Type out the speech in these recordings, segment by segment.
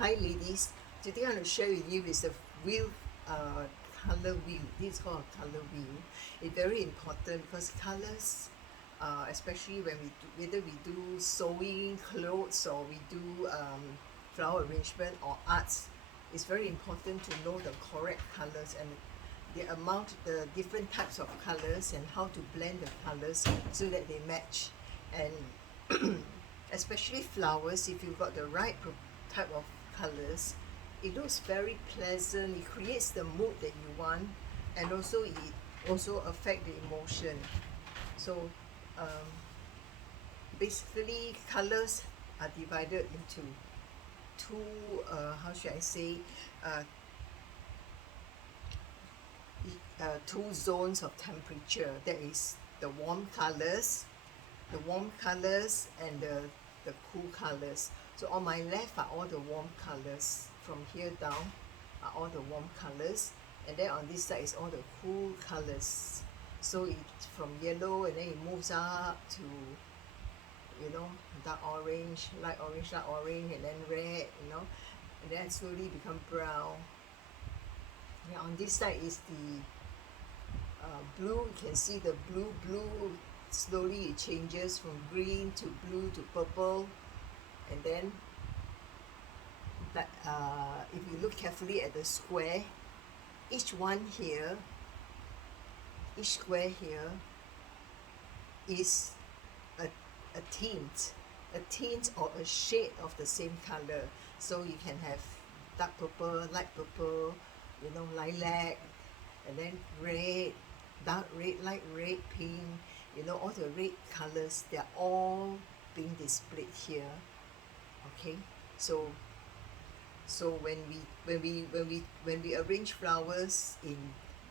Hi ladies, today I'm going to share with you is the wheel, color wheel. This is called a color wheel. It's very important because colors, especially when whether we do sewing, clothes, or we do flower arrangement or arts, it's very important to know the correct colors and the different types of colors and how to blend the colors so that they match. And especially flowers, if you've got the right type of colors, it looks very pleasant, it creates the mood that you want, and also it also affect the emotion. So um, basically colors are divided into two, how should I say, uh, two zones of temperature. That is the warm colors, and the cool colors. So on my left are all the warm colors. From here down are all the warm colors, and then on this side is all the cool colors. So it's from yellow, and then it moves up to, dark orange, light orange, dark orange, and then red, and then slowly become brown. And on this side is the blue. You can see the blue slowly it changes from green to blue to purple, and then if you look carefully at the square, each one here, each square here is a, a tint or a shade of the same color. So you can have dark purple, light purple, lilac, and then red, dark red, light red, pink, all the red colors, they're all being displayed here. Okay, so when we arrange flowers in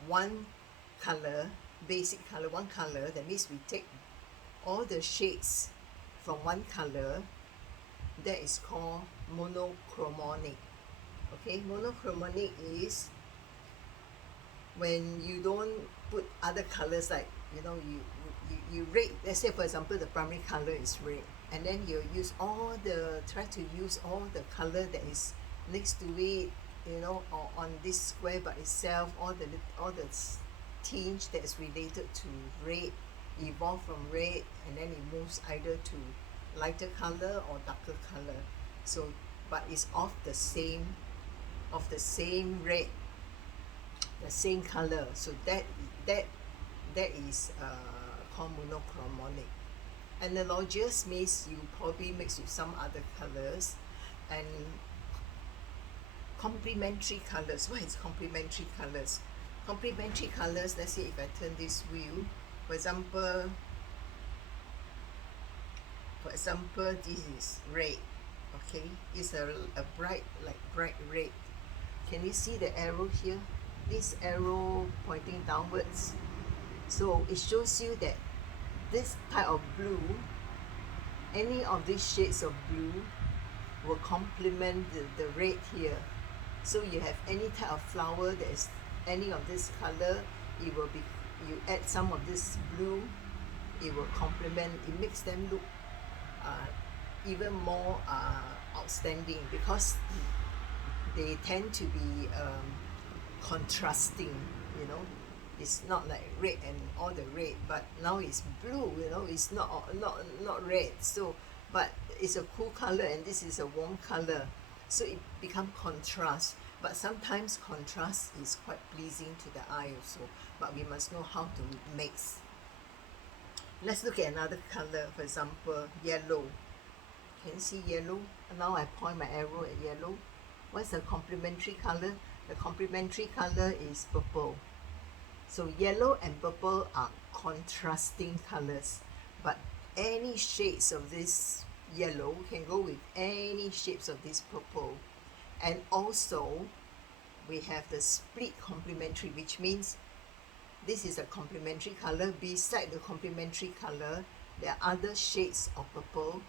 one color, basic color, one color, that means we take all the shades from one color. That is called monochromonic. Okay, monochromonic is when you don't put other colors, like you red. Let's say for example the primary color is red, and then you try to use all the color that is next to it, or on this square by itself, all the tinge that is related to red, evolve from red, and then it moves either to lighter color or darker color. So but it's of the same red, the same color. So that is called monochromonic. Analogous means you probably mix with some other colors. And complementary colors. What is complementary colors? Complementary colors, let's say if I turn this wheel, for example, this is red. Okay, it's a bright red. Can you see the arrow here? This arrow pointing downwards. So it shows you that this type of blue, any of these shades of blue will complement the red here. So you have any type of flower that is any of this color, it will be, you add some of this blue, it will complement, it makes them look even more outstanding, because they tend to be contrasting. It's not like red and all the red, but now it's blue. It's not red. So but it's a cool color, and this is a warm color, so it become contrast. But sometimes contrast is quite pleasing to the eye also, but we must know how to mix. Let's look at another color. For example, yellow. Can you see yellow? Now I point my arrow at yellow. What's the complementary color? The complementary color is purple. So yellow and purple are contrasting colors, but any shades of this yellow can go with any shapes of this purple. And also we have the split complementary, which means this is a complementary color. Beside the complementary color, there are other shades of purple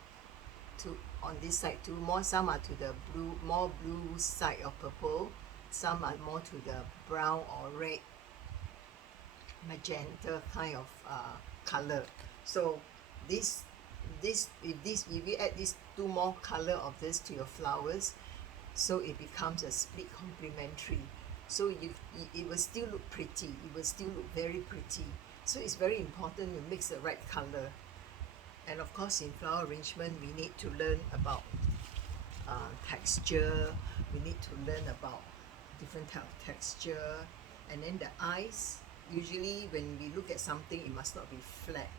on this side too. Some are to the more blue side of purple, some are more to the brown or red, magenta kind of color. So if you add these two more color of this to your flowers, so it becomes a split complementary. So it will still look pretty, it will still look very pretty. So it's very important to mix the right color. And of course in flower arrangement we need to learn about texture, we need to learn about different type of texture. And then the eyes, usually when we look at something it must not be flat,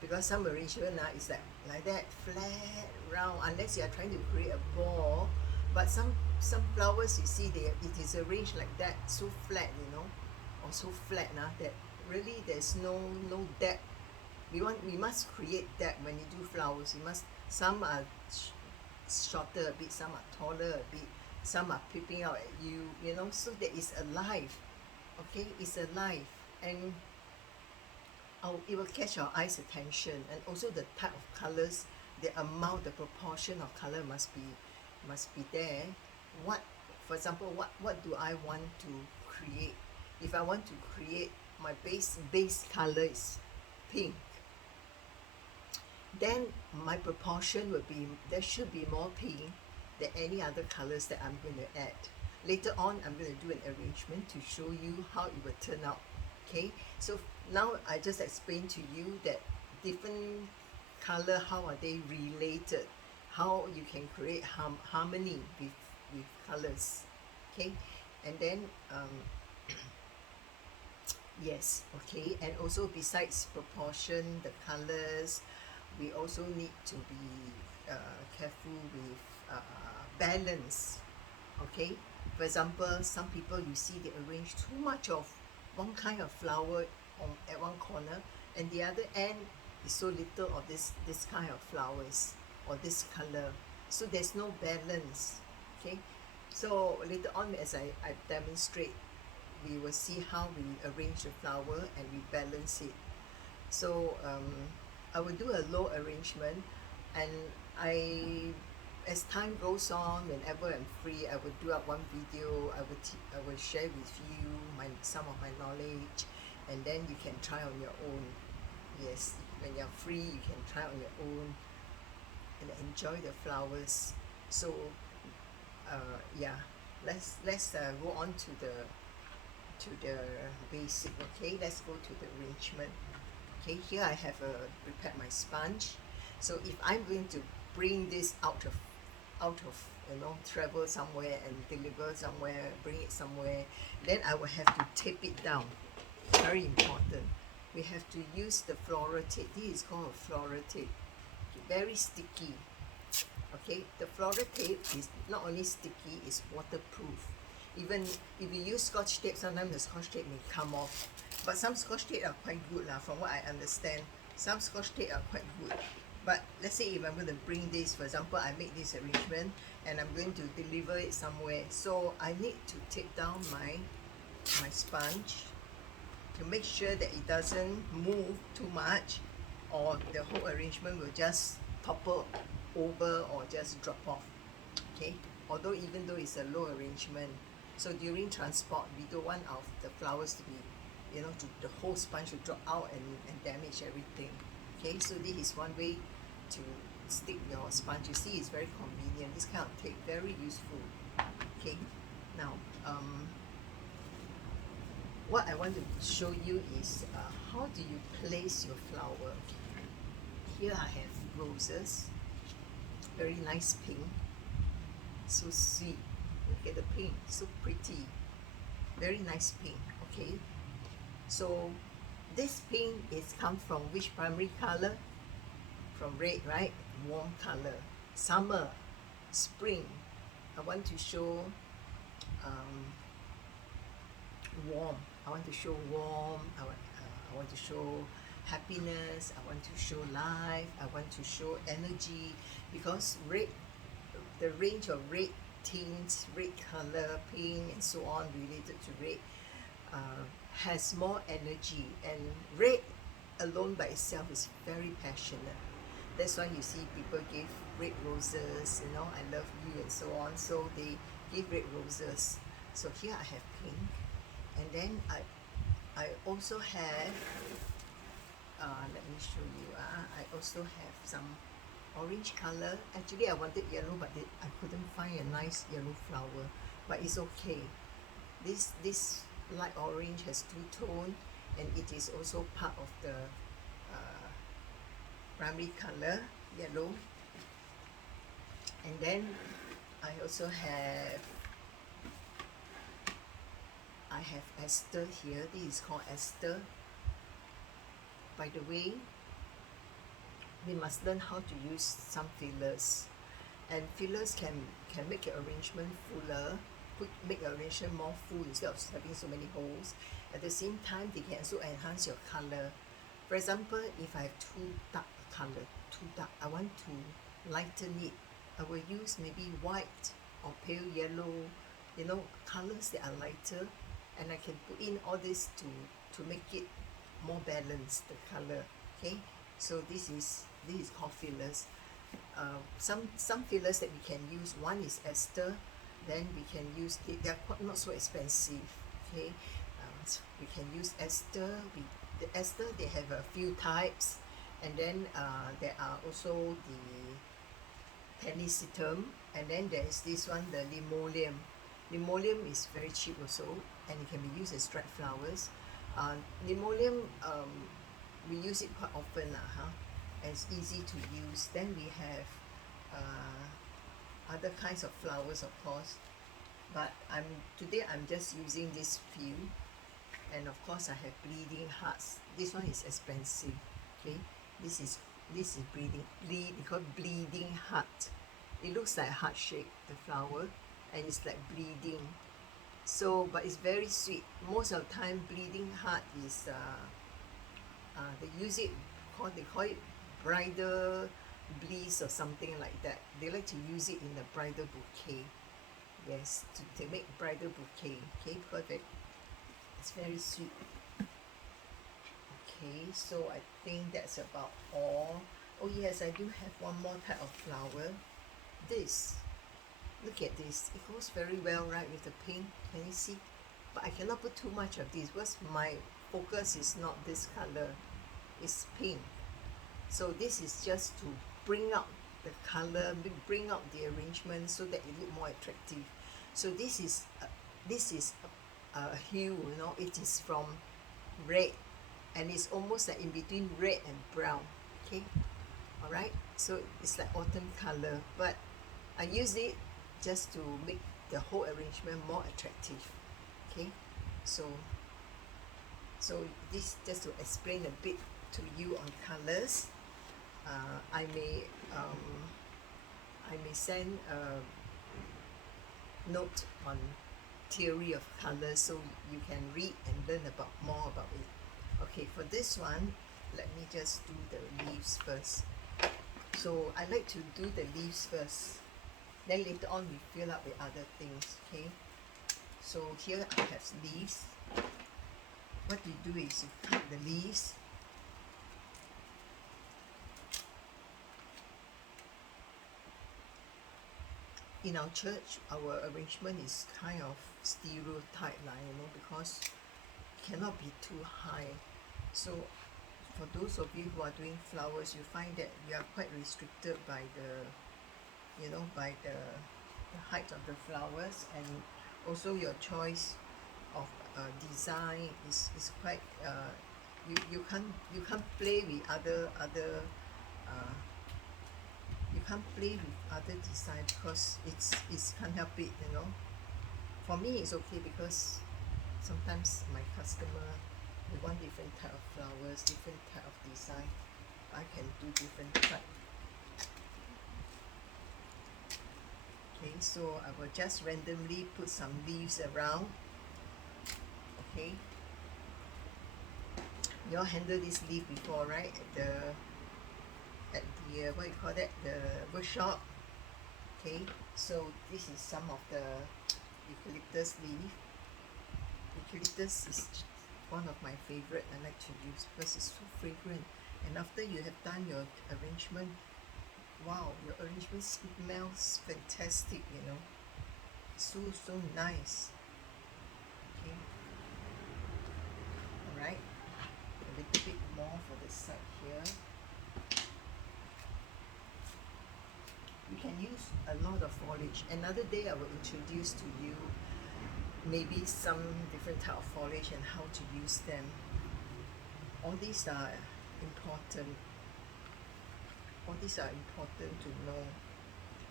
because some arrangement is like that, flat, round, unless you are trying to create a ball. But some flowers you see it is arranged like that, so flat, or so flat that really there's no depth. We must create depth when you do flowers. You must, some are shorter a bit, some are taller a bit, some are peeping out at you, so that is alive. Okay, it's alive, and it will catch our eyes attention. And also the type of colors, the amount, the proportion of color must be there. What, for example, what do I want to create? If I want to create, my base color is pink, then my proportion would be, there should be more pink than any other colors that I'm going to add. Later on I'm going to do an arrangement to show you how it will turn out. Okay, so now I just explained to you that different color, how are they related, how you can create harmony with colors. Okay, and then yes, okay, and also besides proportion, the colors, we also need to be careful with balance. Okay, for example, some people you see they arrange too much of one kind of flower at one corner, and the other end is so little of this kind of flowers or this color, so there's no balance. Okay, so later on as I demonstrate, we will see how we arrange the flower and we balance it. So I will do a low arrangement, and as time goes on, whenever I'm free, I will do up one video. I will share with you some of my knowledge, and then you can try on your own. Yes, when you're free, you can try on your own and enjoy the flowers. So yeah, let's go on to the basic. Okay, let's go to the arrangement. Okay, here I have prepared my sponge. So if I'm going to bring this out of travel somewhere and deliver somewhere, bring it somewhere, then I will have to tape it down. Very important. We have to use the floral tape. This is called a floral tape. Very sticky. Okay, the floral tape is not only sticky, it's waterproof. Even if you use scotch tape, sometimes the scotch tape may come off. But some scotch tape are quite good from what I understand. Some scotch tape are quite good. But let's say if I'm going to bring this, for example, I make this arrangement and I'm going to deliver it somewhere. So I need to tape down my sponge to make sure that it doesn't move too much, or the whole arrangement will just topple over or just drop off. Okay, although even though it's a low arrangement, so during transport we don't want the flowers to be, the whole sponge to drop out and damage everything. Okay, so this is one way to stick your sponge. You see, it's very convenient. This kind of tape, very useful. Okay, now what I want to show you is how do you place your flower. Here I have roses, very nice pink, so sweet. Look at the pink, so pretty, very nice pink. Okay, so this pink is come from which primary color? From red, right? Warm color. Summer, spring, I want to show warm. I want to show warm. I want to show happiness. I want to show life. I want to show energy, because red, the range of red tints, red color, pink, and so on related to red, has more energy. And red alone by itself is very passionate. That's why you see people give red roses, I love you and so on. So they give red roses. So here I have pink, and then I also have let me show you. I also have some orange color. Actually I wanted yellow, but I couldn't find a nice yellow flower, but it's okay. This light orange has two tone, and it is also part of the primary color, yellow. And then I also have Aster here. This is called Aster. By the way, we must learn how to use some fillers, and fillers can make your arrangement fuller, make your arrangement more full instead of having so many holes. At the same time, they can also enhance your color. For example, if I have too dark I want to lighten it, I will use maybe white or pale yellow, colors that are lighter, and I can put in all this to make it more balanced, the color. Okay, so this is called fillers. Some fillers that we can use, one is Aster. Then we can use, they are not so expensive. Okay, we can use Aster. The Aster, they have a few types, and then there are also the Pennisetum, and then there is this one, the Limoleum. Limoleum is very cheap also, and it can be used as dried flowers. Limoleum, we use it quite often, and it's easy to use. Then we have other kinds of flowers, of course, but today I'm just using this few. And of course I have bleeding hearts. This one is expensive. Okay, this is they call it bleeding heart. It looks like heart shape, the flower, and it's like bleeding. So, but it's very sweet. Most of the time, bleeding heart is they use it, they call it bridal bliss or something like that. They like to use it in the bridal bouquet. Yes, to make bridal bouquet. Okay, perfect. It's very sweet. Okay, so I think that's about all. Oh yes, I do have one more type of flower. This. Look at this. It goes very well, right, with the pink. Can you see? But I cannot put too much of this because my focus is not this color. It's pink. So this is just to bring out the color, bring out the arrangement so that it look more attractive. So this is a hue, it is from red, and it's almost like in between red and brown. Okay, all right, so it's like autumn color, but I use it just to make the whole arrangement more attractive. Okay, so this just to explain a bit to you on colors. I may send a note on theory of colors so you can read and learn more about it. Okay, for this one, let me just do the leaves first. So I like to do the leaves first, then later on we fill up with other things. Okay, so here I have leaves. What you do is you cut the leaves. In our church, our arrangement is kind of stereotype, because it cannot be too high. So for those of you who are doing flowers, you find that you are quite restricted by the height of the flowers, and also your choice of design is quite you can't play with other you can't play with other design because it's can't help it. For me it's okay because sometimes my customer, they want different type of flowers, different type of design. I can do different type. Okay, so I will just randomly put some leaves around. Okay, you all handle this leaf before, right? At the what you call that, the workshop. Okay, so this is some of the eucalyptus leaf. Eucalyptus is one of my favorite. I like to use because it's so fragrant, and after you have done your arrangement, wow, your arrangement smells fantastic. So nice. Okay, all right, a little bit more for the side here. You can use a lot of foliage. Another day I will introduce to you maybe some different type of foliage and how to use them. All these are important. All these are important to know.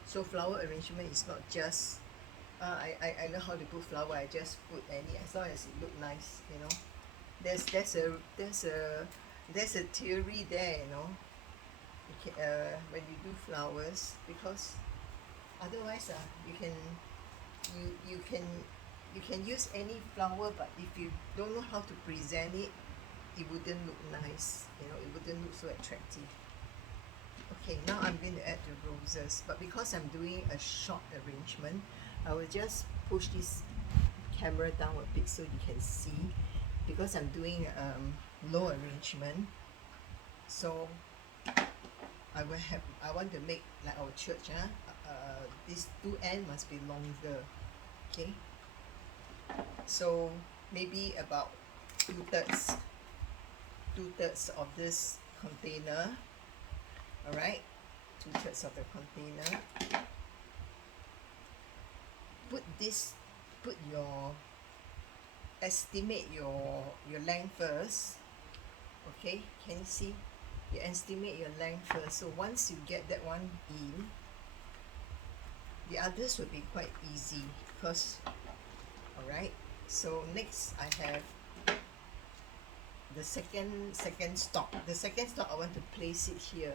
So flower arrangement is not just I know how to put flower, I just put any as long as it look nice, you know. There's a theory there, you know. When you do flowers, because otherwise you can use any flower, but if you don't know how to present it, it wouldn't look nice, you know, it wouldn't look so attractive. Okay, now I'm going to add the roses, but because I'm doing a short arrangement, I will just push this camera down a bit so you can see, because I'm doing low arrangement. So I want to make like our church, these two ends must be longer. Okay, so maybe about two-thirds of this container. Alright, two-thirds of the container. Estimate your length first. Okay, can you see? You estimate your length first. So once you get that one in, the others will be quite easy because, alright. So next I have the second stalk. The second stalk I want to place it here.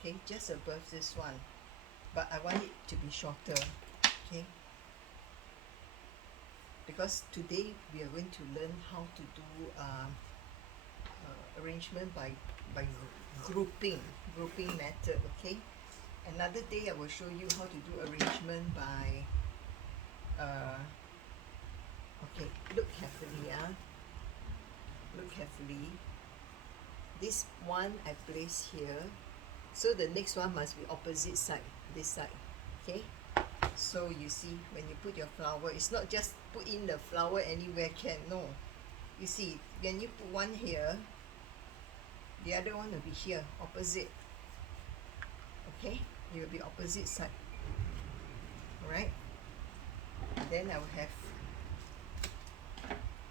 Okay, just above this one, but I want it to be shorter. Okay, because today we are going to learn how to do arrangement by grouping method. Okay, another day I will show you how to do arrangement by okay, look carefully. Look carefully. This one I place here, so the next one must be opposite side, this side. Okay, so you see, when you put your flower, it's not just put in the flower anywhere can. No, you see, when you put one here, the other one will be here, opposite. Okay, it will be opposite side. Alright, then I will have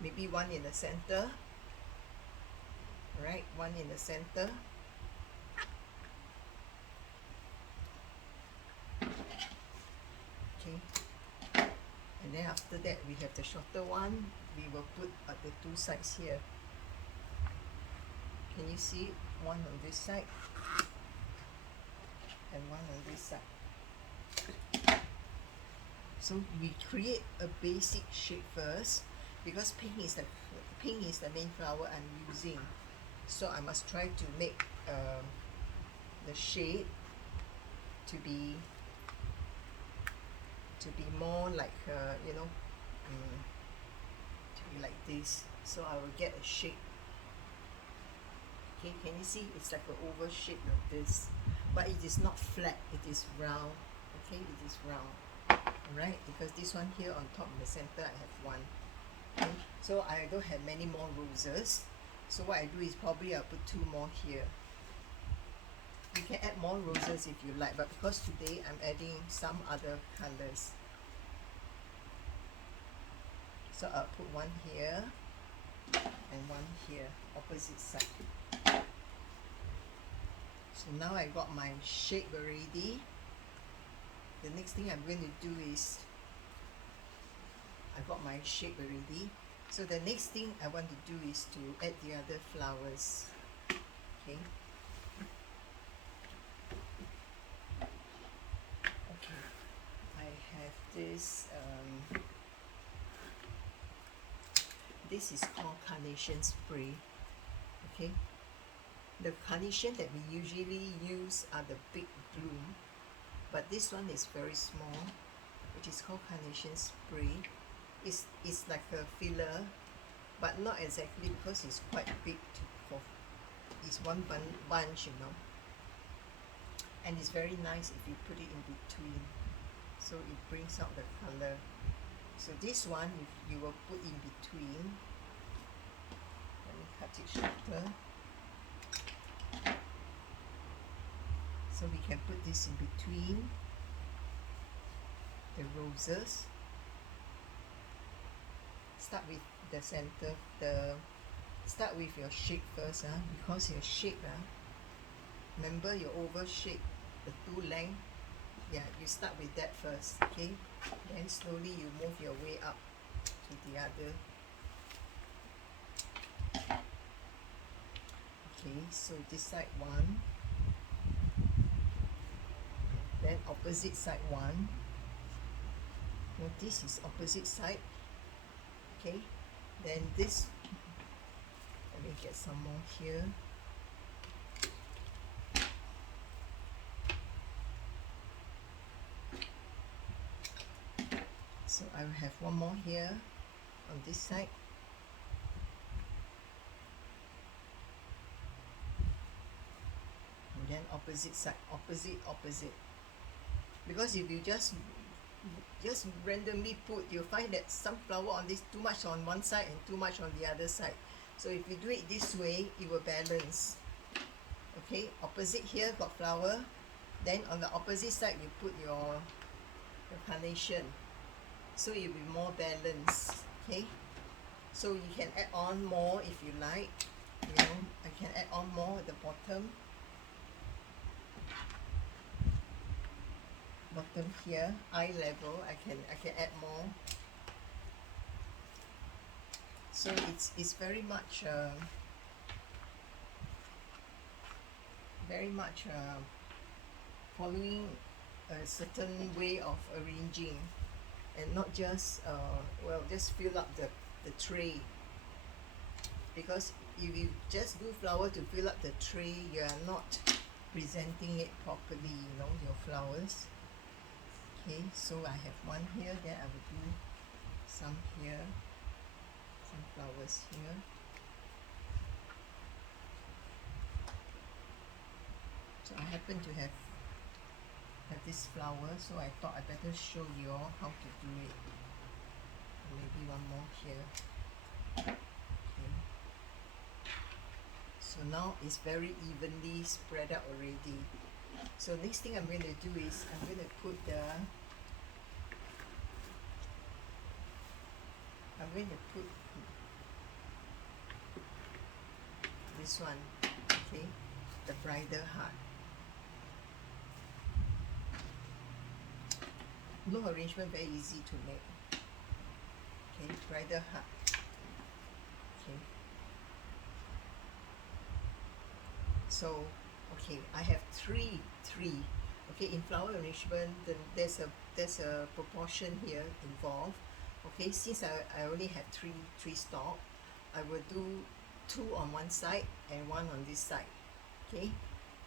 maybe one in the center. Alright, one in the center. Okay, and then after that we have the shorter one. We will put at the two sides here. Can you see? One on this side and one on this side. So we create a basic shape first, because pink is the main flower I'm using. So I must try to make the shape to be more like you know, to be like this. So I will get a shape. Okay, can you see? It's like an oval shape like this, but it is not flat, it is round. Okay, it is round. Alright, because this one here on top in the center I have one. Okay, so I don't have many more roses. So what I do is probably I'll put two more here. You can add more roses if you like, but because today I'm adding some other colors. So I'll put one here and one here, opposite side. So now I got my shape already. The next thing I'm going to do is, I got my shape already. So the next thing I want to do is to add the other flowers. Okay. Okay. I have this. This is called carnation spray. Okay. The carnation that we usually use are the big bloom, but this one is very small, which is called carnation spray. It's like a filler, but not exactly, because it's quite big it's one bunch, you know, and it's very nice if you put it in between, so it brings out the color. So this one you will put in between. Let me cut it shorter. So we can put this in between the roses. Start with the center, start with your shape first, because your shape, remember your oval shape, the two length, yeah, you start with that first, okay? Then slowly you move your way up to the other. Okay, so this side one, then opposite side one. Now this is opposite side, okay? Then this, let me get some more here. So I will have one more here on this side. And then opposite side, opposite. Because if you just randomly put, you'll find that some flower on this, too much on one side and too much on the other side. So if you do it this way, it will balance. Okay, opposite here got flower, then on the opposite side you put your carnation, so it will be more balanced. Okay, so you can add on more if you like. You know, I can add on more at the bottom here, eye level. I can add more. So it's very much following a certain way of arranging, and not just well, just fill up the tray. Because if you just do flower to fill up the tray, you are not presenting it properly, you know, your flowers. Okay, so I have one here, then I will do some here, some flowers here. So I happen to have this flower, so I thought I better show you all how to do it. Maybe one more here. Okay. So now it's very evenly spread out already. So next thing I'm going to do is I'm going to put this one, okay, the bridal heart. No arrangement, very easy to make. Okay, bridal heart. Okay. So, okay, I have three. Okay, in flower arrangement, there's a proportion here involved. Okay, since I only have three stalk, I will do two on one side and one on this side. Okay,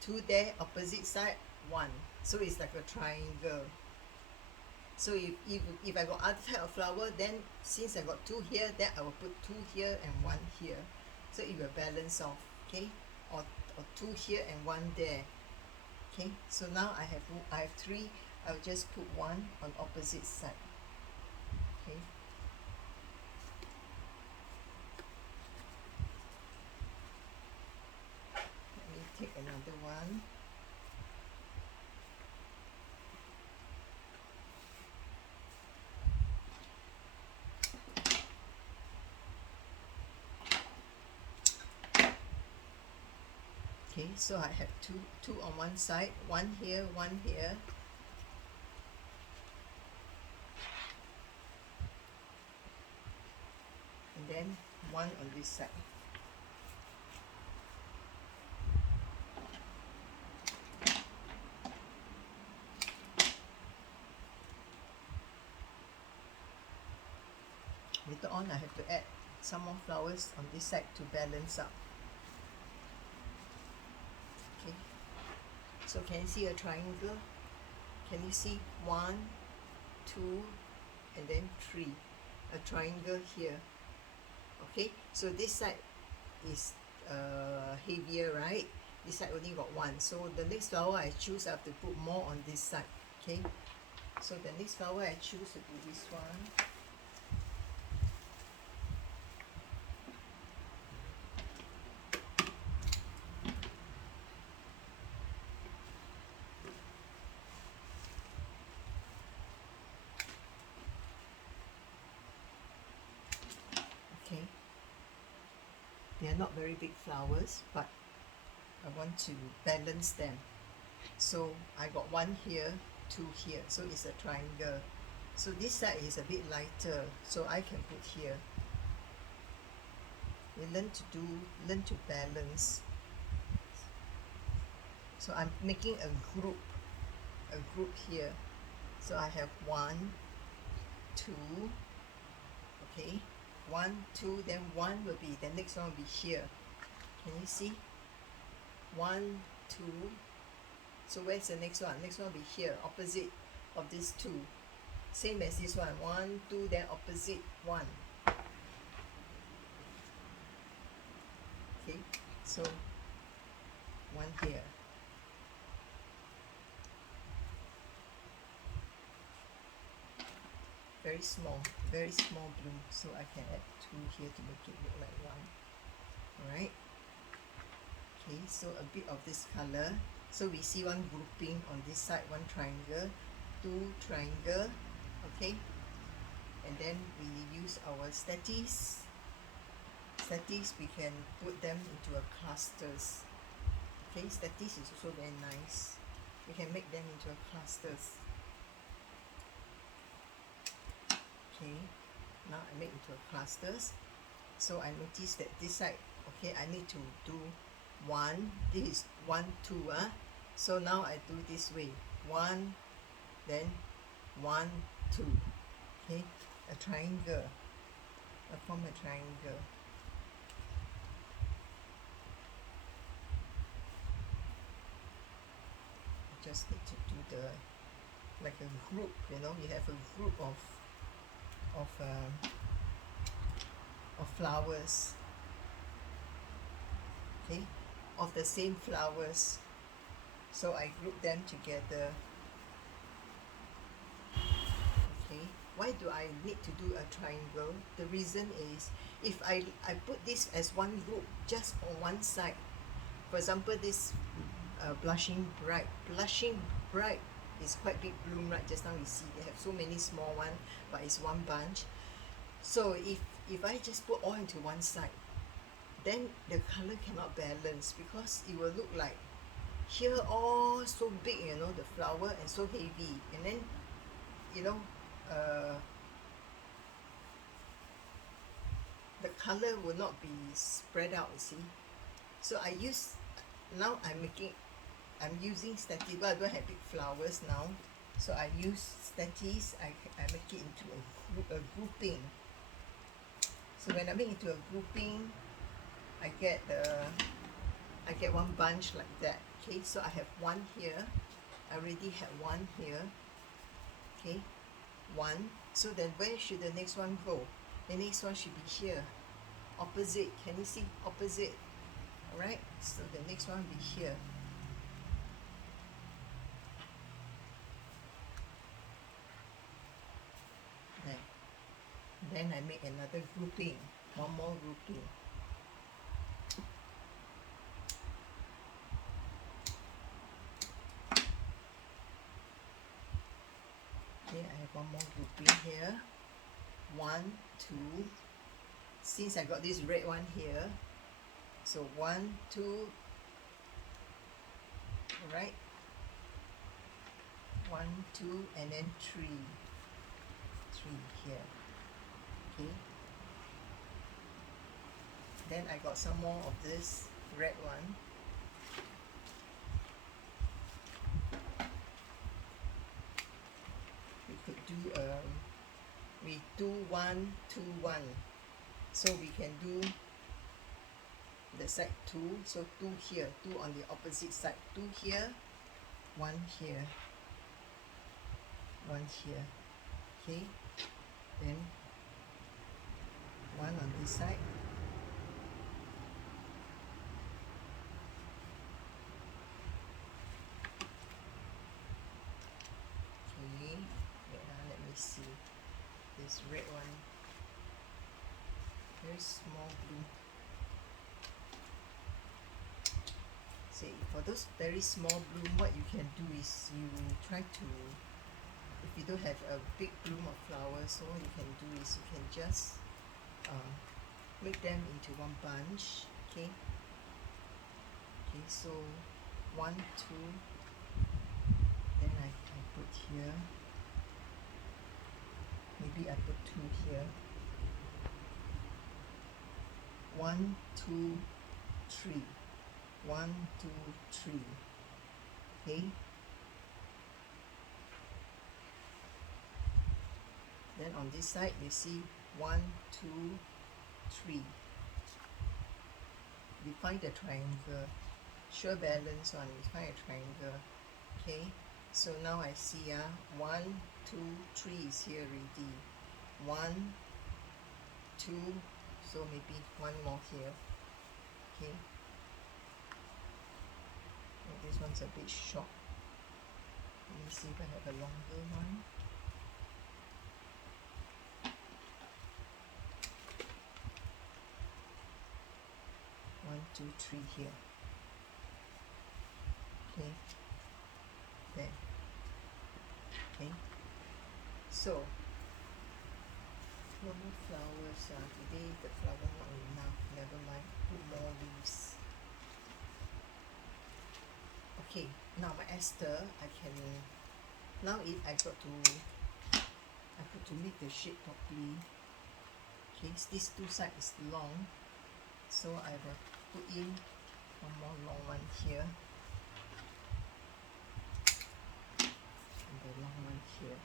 two there, opposite side, one. So it's like a triangle. So if I got other type of flower, then since I got two here, then I will put two here and one here. So it will balance off, okay? Or two here and one there. Okay, so now I have three. I'll just put one on opposite side. Okay. Let me take another one. Okay, so I have two on one side, one here, and then one on this side. Later on I have to add some more flowers on this side to balance up. Okay, so can you see a triangle? Can you see 1, 2, and then 3, a triangle here? Okay, so this side is heavier, right? This side only got one, so the next flower I choose, I have to put more on this side. Okay, so the next flower I choose will be this one. not very big flowers, but I want to balance them. So I got one here, two here, so it's a triangle. So this side is a bit lighter, so I can put here. We learn to balance. So I'm making a group here. So I have 1, 2, okay, 1, 2, then one will be, the next one will be here. Can you see? 1, 2. So where's the next one? Next one will be here, opposite of these two. Same as this one. 1, 2, then opposite 1. Okay, so 1 here. Very small bloom, so I can add 2 here to make it look like 1. Alright. Okay, so a bit of this color. So we see one grouping on this side, one triangle, 2 triangle, okay, and then we use our statics. We can put them into a clusters. Okay, statics is also very nice. We can make them into a clusters. Okay, now I make into a clusters. So I notice that this side, okay, I need to do 1, this is 1, 2, so now I do this way, 1, then 1, 2, okay, a triangle, I form a triangle. I just need to do the, like a group, you know, you have a group of flowers, okay, of the same flowers. So I group them together. Okay, why do I need to do a triangle? The reason is, if I put this as one group just on one side, for example this blushing bright is quite big bloom, right? Just now you see they have so many small one, but it's one bunch. So if I just put all into one side, then the color cannot balance, because it will look like here all so big, you know, the flower, and so heavy, and then, you know, the color will not be spread out, you see. So I use, now I'm using statics. Well, I don't have big flowers now, so I use statics. I make it into a grouping. So when I make it into a grouping, I get one bunch like that. Okay, so I have 1 here. I already have 1 here. Okay, 1. So then where should the next one go? The next one should be here, opposite. Can you see? Opposite. Alright, so the next one will be here. Then I make another grouping, one more grouping. Okay, I have one more grouping here. 1, 2. Since I got this red one here, so 1, 2. Alright. 1, 2, and then 3. 3 here. Okay. Then I got some more of this red one. We could do we do 1, 2, 1. So we can do the side 2. So 2 here, 2 on the opposite side. 2 here, 1 here, 1 here. Okay. Then 1 on this side. Okay, let me see this red one. Very small blue. See, for those very small bloom, what you can do is you try to, if you don't have a big bloom of flowers, so what you can do is you can just make them into one bunch. Okay. Okay, so 1, 2, then I put here, maybe I put 2 here, 1, 2, 3, 1, 2, 3, okay. Then on this side you see 1, 2, 3. We find the triangle, sure balance one, we find a triangle. Okay, so now I see 1, 2, 3 is here already. 1, 2, so maybe one more here. Okay, and this one's a bit short. Let me see if I have a longer one. One, two, three here. Okay, there. Okay, so no more flowers. Today the flower not enough. Never mind. Put more leaves. Okay, now my Aster, I can. Now I got to make the shape properly. Okay, these two sides is long, so I will put in one more long one here, and the long one here.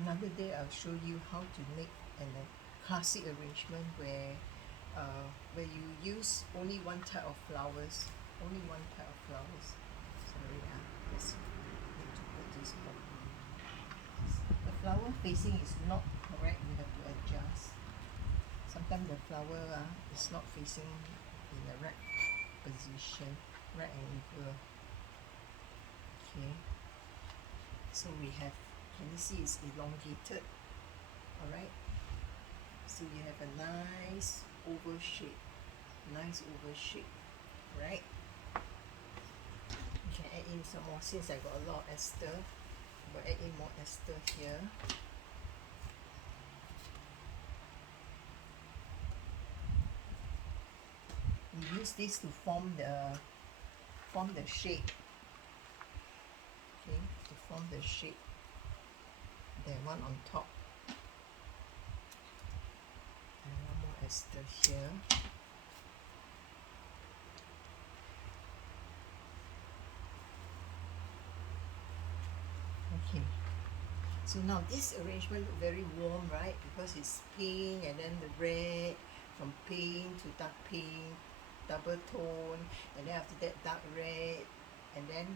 Another day I'll show you how to make a classic arrangement where you use only one type of flowers. Sorry, let's need to put this properly. The flower facing is not correct, we have to adjust. Sometimes the flower is not facing in the right position, right angle. Okay, so we have, can you see it's elongated? Alright, so you have a nice oval shape, right? You can add in some more, since I got a lot of Aster, but add in more Aster here. We use this to form the shape. Okay, to form the shape. The one on top. And one more Aster here. Okay. So now this arrangement look very warm, right? Because it's pink and then the red, from pink to dark pink, double tone, and then after that dark red, and then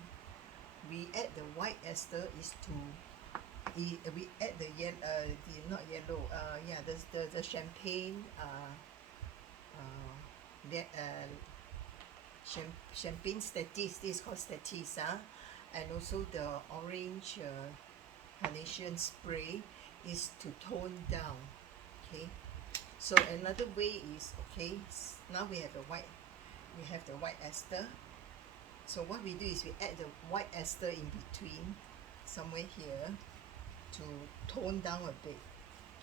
we add the white Aster is to we add the not yellow, the champagne champagne statice, this is called statice, and also the orange carnation spray is to tone down. Okay, so another way is, okay, now we have the white Aster. So what we do is we add the white Aster in between, somewhere here, to tone down a bit.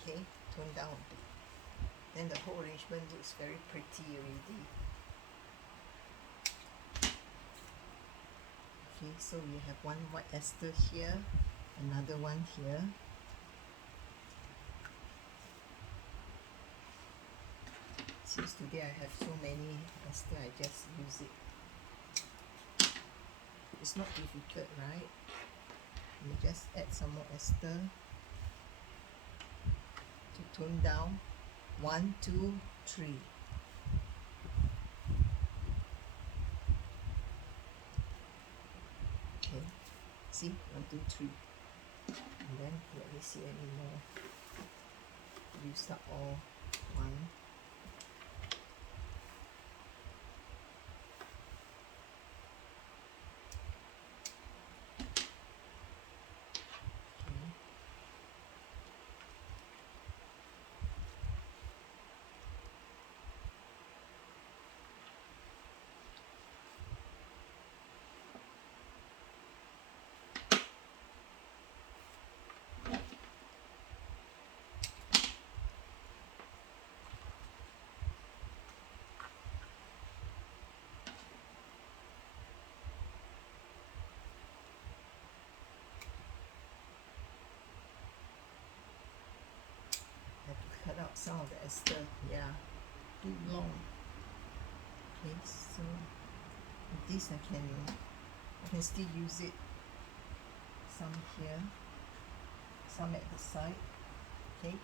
Okay, tone down a bit. Then the whole arrangement looks very pretty already. Okay, so we have one white Aster here, another one here. Since today I have so many Aster, I just use it. It's not difficult, right? You just add some more Aster to tone down. 1, 2, 3. Okay, see, 1, 2, 3. And then let me see any more. Use up all. 1. some of the ester, yeah, too long. Okay, so this I can still use it. Some here, some at the side. Okay,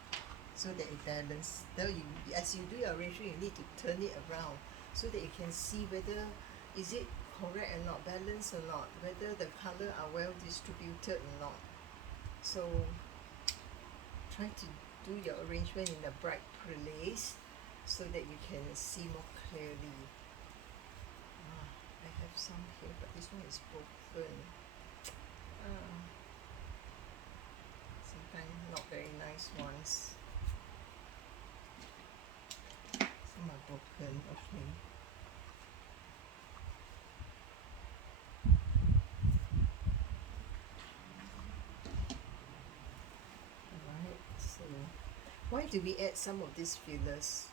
so that it balance. Now you, as you do your arrangement, you need to turn it around so that you can see whether is it correct or not, balanced or not, whether the color are well distributed or not. So try to do your arrangement in a bright place so that you can see more clearly. I have some here, but this one is broken. Sometimes not very nice ones. Some are broken, okay. Alright, so why do we add some of these fillers?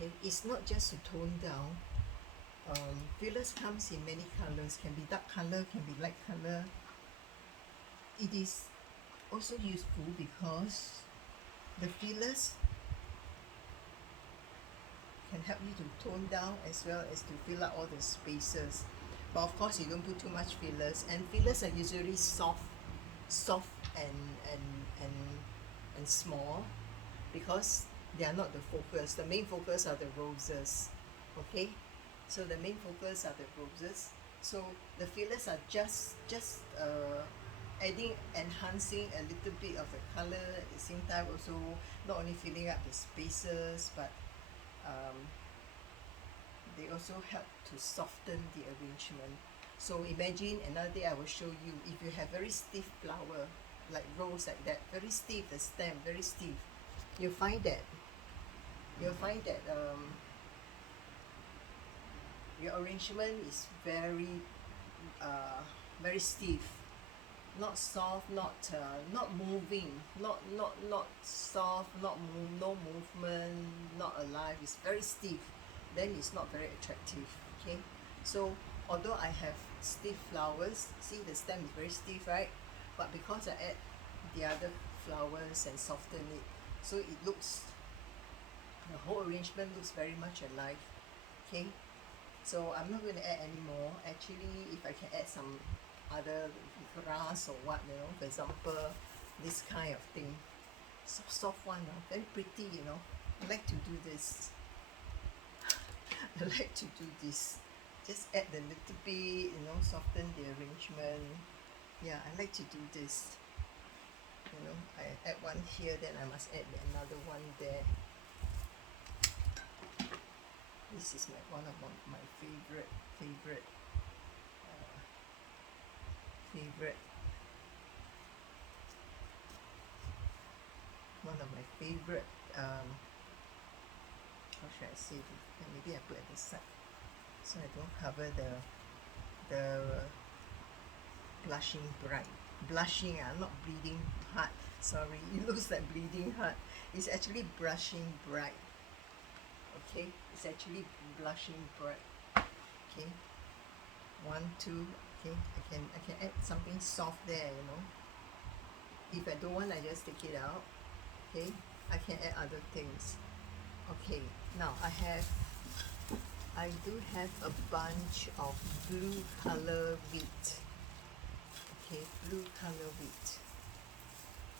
Okay, it's not just to tone down. Fillers comes in many colors, can be dark color, can be light color. It is also useful because the fillers can help you to tone down as well as to fill up all the spaces. But of course you don't put too much fillers, and fillers are usually soft and and and small because they are not the focus. The main focus are the roses. Okay, so the main focus are the roses. So the fillers are just adding, enhancing a little bit of the color, at the same time also not only filling up the spaces, but they also help to soften the arrangement. So imagine another day I will show you, if you have very stiff flower like rose like that, very stiff, the stem very stiff, you'll find that your arrangement is very stiff, not soft, not moving, not soft, no movement, not alive. It's very stiff. Then it's not very attractive. Okay, so although I have stiff flowers, see the stem is very stiff, right? But because I add the other flowers and soften it, so it looks, the whole arrangement looks very much alive. Okay, so I'm not going to add any more. Actually, if I can add some other grass or what, for example, this kind of thing, soft one, very pretty, I like to do this. I like to do this. Just add a little bit, soften the arrangement. Yeah, I like to do this. I add one here, then I must add another one there. This is one of my favorite one of my favorite how should I say this? Maybe I put at the side so I don't cover the blushing bright. Blushing, not bleeding heart. Sorry, it looks like bleeding heart. It's actually blushing bright. Okay, it's actually blushing bright. Okay, 1, 2. Okay, I can add something soft there. If I don't want, I just take it out. Okay, I can add other things. Okay, now I do have a bunch of blue color wheat. Okay, blue color wheat.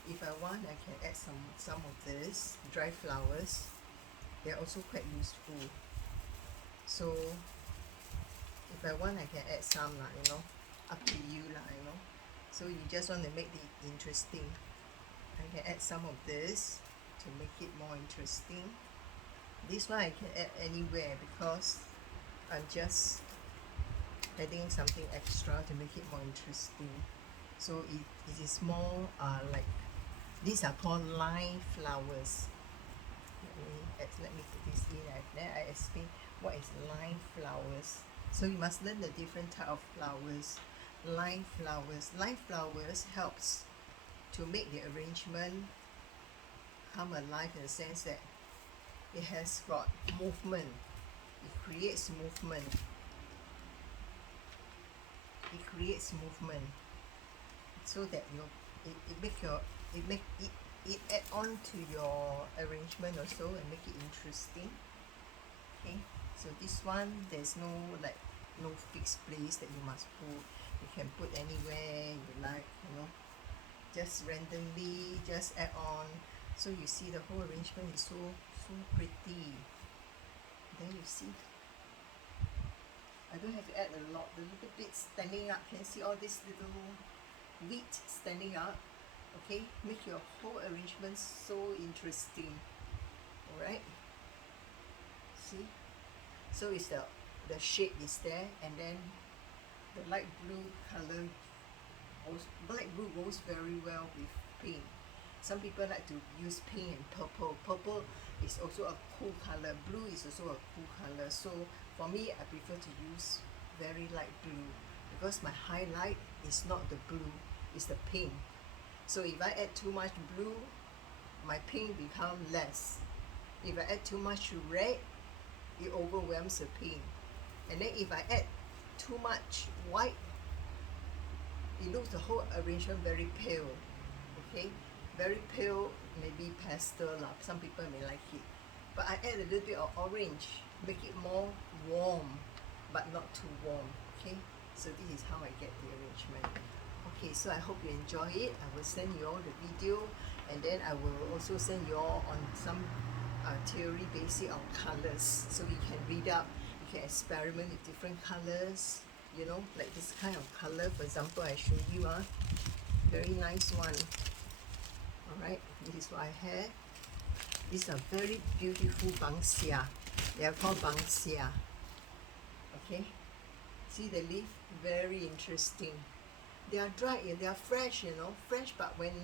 If I want, I can add some of this dry flowers. They're also quite useful. So if I want, I can add some up to you So you just want to make it interesting, I can add some of this to make it more interesting. This one I can add anywhere because I'm just adding something extra to make it more interesting. So it is more like, these are called line flowers. Let me put this in, then I explain what is line flowers. So you must learn the different type of flowers. Line flowers helps to make the arrangement come alive in the sense that it has got movement. It creates movement. So that it it add on to your arrangement also and make it interesting. Okay, so this one there's no like no fixed place that you must put. You can put anywhere you like, you know, just randomly just add on. So you see the whole arrangement is so pretty. Then you see I don't have to add a lot. The little bits standing up, can you see all this little wheat standing up? Okay, make your whole arrangement so interesting. Alright, see, so it's the shape is there, and then the light blue color goes, light blue goes very well with pink. Some people like to use pink and purple is also a cool color, blue is also a cool color. So for me, I prefer to use very light blue because my highlight is not the blue, it's the pink. So if I add too much blue, my pink become less. If I add too much red, it overwhelms the pink. And then if I add too much white, it looks the whole arrangement very pale. Okay, very pale, maybe pastel lah. Some people may like it. But I add a little bit of orange, make it more warm, but not too warm. Okay, so this is how I get the arrangement. Okay, so I hope you enjoy it. I will send you all the video, and then I will also send you all on some theory basic on colors, so you can read up, you can experiment with different colors, you know, like this kind of color, for example, I show you very nice one. Alright, this is what I have. These are very beautiful banksia. They are called banksia. Okay, see the leaf, very interesting. They are dry, they are fresh, you know, fresh, but when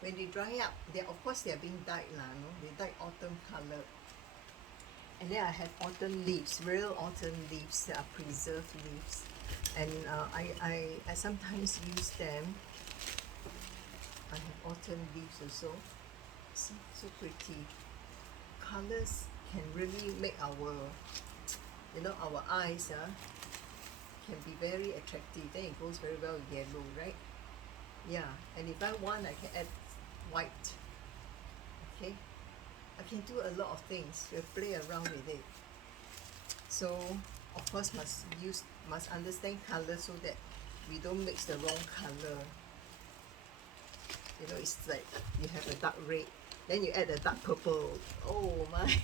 they dry up, they of course they are being dyed lah, no? They dyed autumn color. And then I have autumn leaves, real autumn leaves that are preserved leaves. And I sometimes use them. I have autumn leaves also. See, so pretty. Colors can really make our, you know, our eyes can be very attractive. Then it goes very well with yellow, right? Yeah, and if I want, I can add white. Okay, I can do a lot of things. You play around with it. So of course must understand color so that we don't mix the wrong color. You know, it's like you have a dark red, then you add a dark purple. Oh my!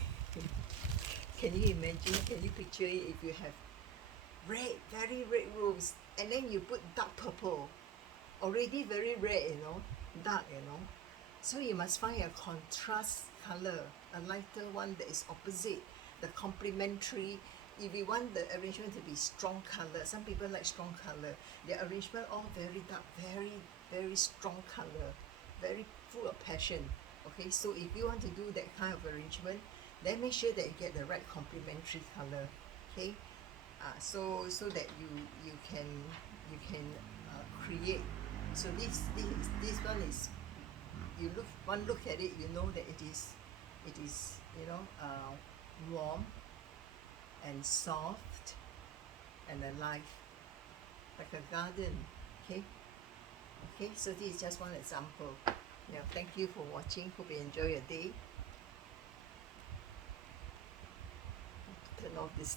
Can you imagine? Can you picture it if you have red, very red rose, and then you put dark purple, already very red, you know, dark, you know. So you must find a contrast color, a lighter one that is opposite, the complementary. If you want the arrangement to be strong color, some people like strong color. The arrangement all very dark, very strong color, very full of passion. Okay, so if you want to do that kind of arrangement, then make sure that you get the right complementary color. Okay, so that you can create. So this one is, you look at it, you know that it is you know, warm and soft and alive, like a garden. Okay, so this is just one example. Yeah, thank you for watching. Hope you enjoy your day. Turn off this